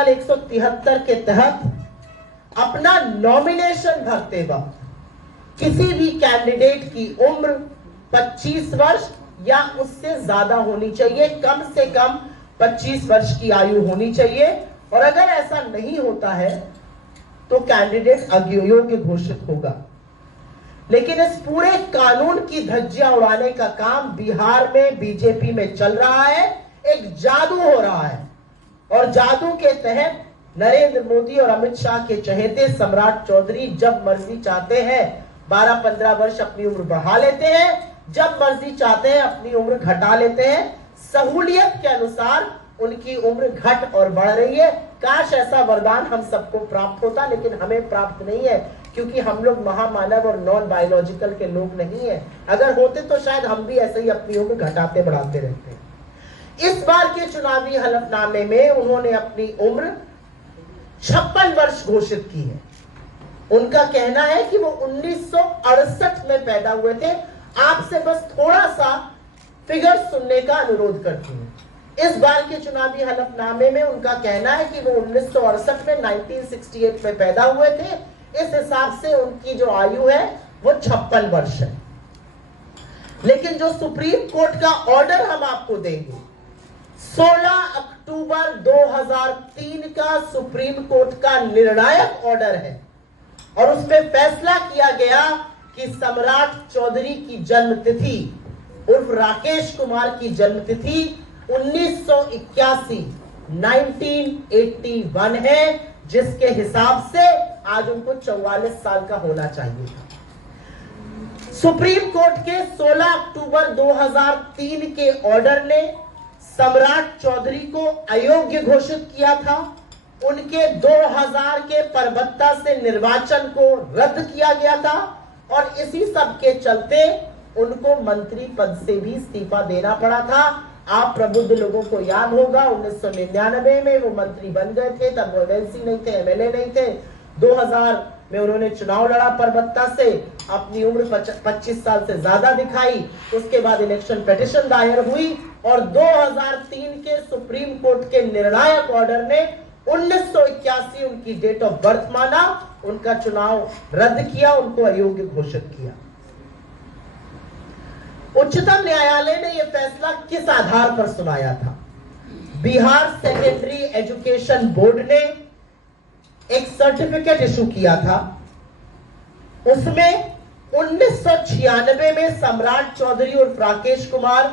Article 173 के तहत अपना नॉमिनेशन भरते वक्त किसी भी कैंडिडेट की उम्र 25 वर्ष या उससे ज्यादा होनी चाहिए, कम से कम 25 वर्ष की आयु होनी चाहिए। और अगर ऐसा नहीं होता है तो कैंडिडेट अयोग्य घोषित होगा। लेकिन इस पूरे कानून की धज्जियां उड़ाने का काम बिहार में बीजेपी में चल रहा है, एक जादू हो रहा है। और जादू के तहत नरेंद्र मोदी और अमित शाह के चहेते सम्राट चौधरी जब मर्जी चाहते हैं 12-15 वर्ष अपनी उम्र बढ़ा लेते हैं, जब मर्जी चाहते हैं अपनी उम्र घटा लेते हैं। सहूलियत के अनुसार उनकी उम्र घट और बढ़ रही है। काश ऐसा वरदान हम सबको प्राप्त होता, लेकिन हमें प्राप्त नहीं है, क्योंकि हम लोग महामानव और नॉन बायोलॉजिकल के लोग नहीं है। अगर होते तो शायद हम भी ऐसे ही अपनी उम्र घटाते बढ़ाते रहते। इस बार के चुनावी हलफनामे में उन्होंने अपनी उम्र 56 वर्ष घोषित की है। उनका कहना है कि वो 1968 में पैदा हुए थे। आपसे बस थोड़ा सा फिगर सुनने का अनुरोध करती हूँ। इस बार के चुनावी हलफनामे में उनका कहना है कि वो 1968 में 1968 में पैदा हुए थे। इस हिसाब से उनकी जो आयु है वो 56 वर्ष है। लेकिन जो सुप्रीम कोर्ट का ऑर्डर हम आपको देंगे, 16 अक्टूबर 2003 का सुप्रीम कोर्ट का निर्णायक ऑर्डर है और उसमें फैसला किया गया कि सम्राट चौधरी की जन्म तिथि उर्फ राकेश कुमार की जन्म तिथि 1981 है, जिसके हिसाब से आज उनको 44 साल का होना चाहिए था। सुप्रीम कोर्ट के 16 अक्टूबर 2003 के ऑर्डर ने सम्राट चौधरी को अयोग्य घोषित किया था। उनके 2000 के परबत्ता से निर्वाचन को रद्द किया गया था और इसी सब के चलते उनको मंत्री पद से भी इस्तीफा देना पड़ा था। आप प्रबुद्ध लोगों को याद होगा 1999 में वो मंत्री बन गए थे, तब वो एमएलसी नहीं थे, एमएलए नहीं थे। 2000 में उन्होंने चुनाव लड़ा परबत्ता से, अपनी उम्र 25 साल से ज्यादा दिखाई। उसके बाद इलेक्शन पिटीशन दायर हुई और 2003 के सुप्रीम कोर्ट के निर्णायक ऑर्डर ने 1981 उनकी डेट ऑफ बर्थ माना, उनका चुनाव रद्द किया, उनको अयोग्य घोषित किया। उच्चतम न्यायालय ने यह फैसला किस आधार पर सुनाया था? बिहार सेकेंडरी एजुकेशन बोर्ड ने एक सर्टिफिकेट इशू किया था। उसमें 1996 में सम्राट चौधरी और राकेश कुमार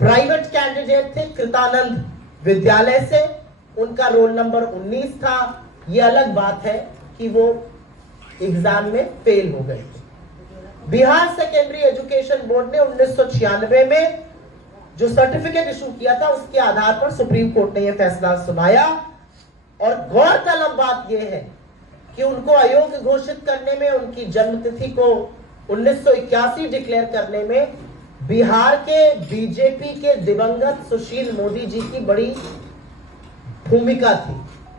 प्राइवेट कैंडिडेट थे कृतानंद विद्यालय से। उनका रोल नंबर 19 था। यह अलग बात है कि वो एग्जाम में फेल हो गए थे। बिहार सेकेंडरी एजुकेशन बोर्ड ने 1996 में जो सर्टिफिकेट इशू किया था उसके आधार पर सुप्रीम कोर्ट ने यह फैसला सुनाया। और गौरतलब बात यह है कि उनको अयोग्य घोषित करने में, उनकी जन्मतिथि को 1981 डिक्लेयर करने में बिहार के बीजेपी के दिवंगत सुशील मोदी जी की बड़ी भूमिका थी।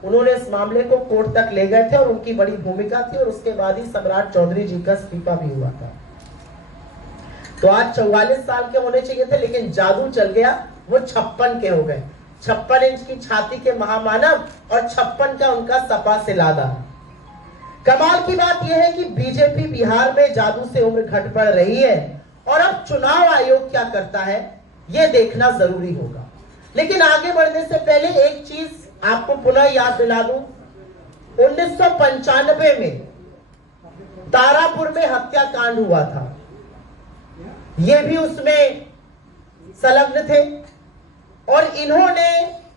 उन्होंने इस मामले को कोर्ट तक ले गए थे और उनकी बड़ी भूमिका थी और उसके बाद ही सम्राट चौधरी जी का इस्तीफा भी हुआ था। तो आज 44 साल के होने चाहिए थे, लेकिन जादू चल गया, वो 56 के हो गए। 56 इंच की छाती के महामानव और 56 का उनका सपा से लादा। कमाल की बात यह है कि बीजेपी बिहार में जादू से उम्र घट बढ़ रही है और अब चुनाव आयोग क्या करता है यह देखना जरूरी होगा। लेकिन आगे बढ़ने से पहले एक चीज आपको पुनः याद दिला दूं। 1995 में तारापुर में हत्याकांड हुआ था। ये भी उसमें संलग्न थे और इन्होंने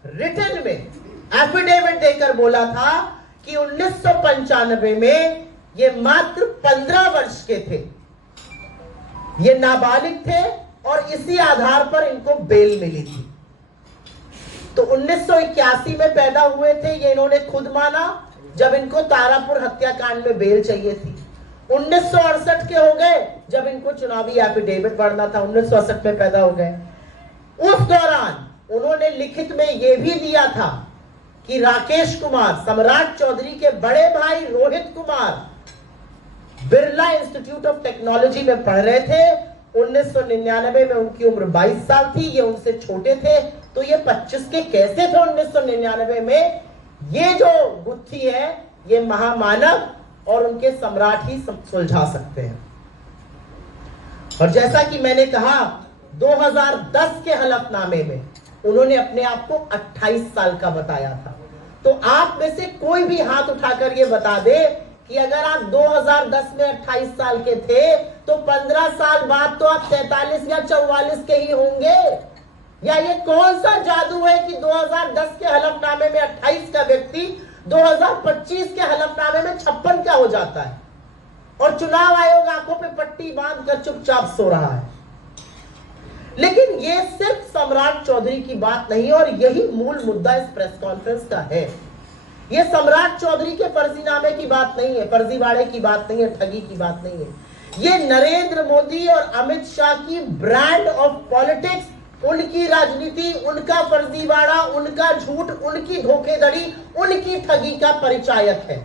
रिटन में एफिडेविट देकर बोला था कि 1995 में ये मात्र 15 वर्ष के थे, ये नाबालिग थे और इसी आधार पर इनको बेल मिली थी। तो 1981 में पैदा हुए थे, ये इन्होंने खुद माना, जब इनको तारापुर हत्याकांड में बेल चाहिए थी। 1968 के हो गए जब इनको चुनावी एफिडेविट भरना था, 1968 में पैदा हो गए। उस दौरान उन्होंने लिखित में यह भी दिया था कि राकेश कुमार सम्राट चौधरी के बड़े भाई Rohit Kumar Birla institute of technology में पढ़ रहे थे। 1999 में उनकी उम्र 22 साल थी, ये उनसे छोटे थे, तो ये 25 के कैसे थे 1999 में, ये जो गुत्थी है ये महामानव और उनके सम्राट ही सुलझा सकते हैं। और जैसा कि मैंने कहा 2010 के हलफनामे में उन्होंने अपने आप को 28 साल का बताया था। तो आप में से कोई भी हाथ उठाकर ये बता दे कि अगर आप 2010 में 28 साल के थे तो 15 साल बाद तो आप 43 या 44 के ही होंगे। या ये कौन सा जादू है कि 2010 के हलफनामे में 28 का व्यक्ति 2025 के हलफनामे में 56 का हो जाता है और चुनाव आयोग आंखों पे पट्टी बांधकर चुपचाप सो रहा है। लेकिन ये सिर्फ सम्राट चौधरी की बात नहीं और यही मूल मुद्दा इस प्रेस कॉन्फ्रेंस का है। ये सम्राट चौधरी के फर्जीनामे की बात नहीं है, फर्जीवाड़े की बात नहीं है, ठगी की बात नहीं है। ये नरेंद्र मोदी और अमित शाह की ब्रांड ऑफ पॉलिटिक्स, उनकी राजनीति, उनका फर्जीवाड़ा, उनका झूठ, उनकी धोखेधड़ी, उनकी ठगी का परिचायक है।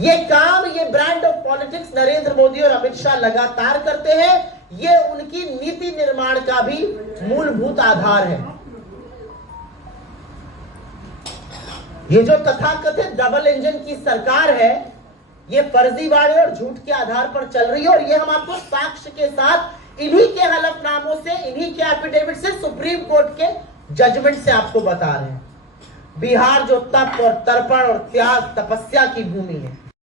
ये काम, ये brand of politics Narendra Modi और अमित शाह लगातार करते हैं। ये उनकी नीति निर्माण का भी मूलभूत आधार है। ये जो तथाकथित डबल इंजन की सरकार है ये फर्जीवाड़े और झूठ के आधार पर चल रही है और ये हम आपको साक्ष्य के साथ इन्हीं के हलफनामों से, इन्हीं के एफिडेविट से, सुप्रीम कोर्ट के जजमेंट से आपको बता रहे हैं। बिहार जो तप और तर्पण और त्याग तपस्या की भूमि है,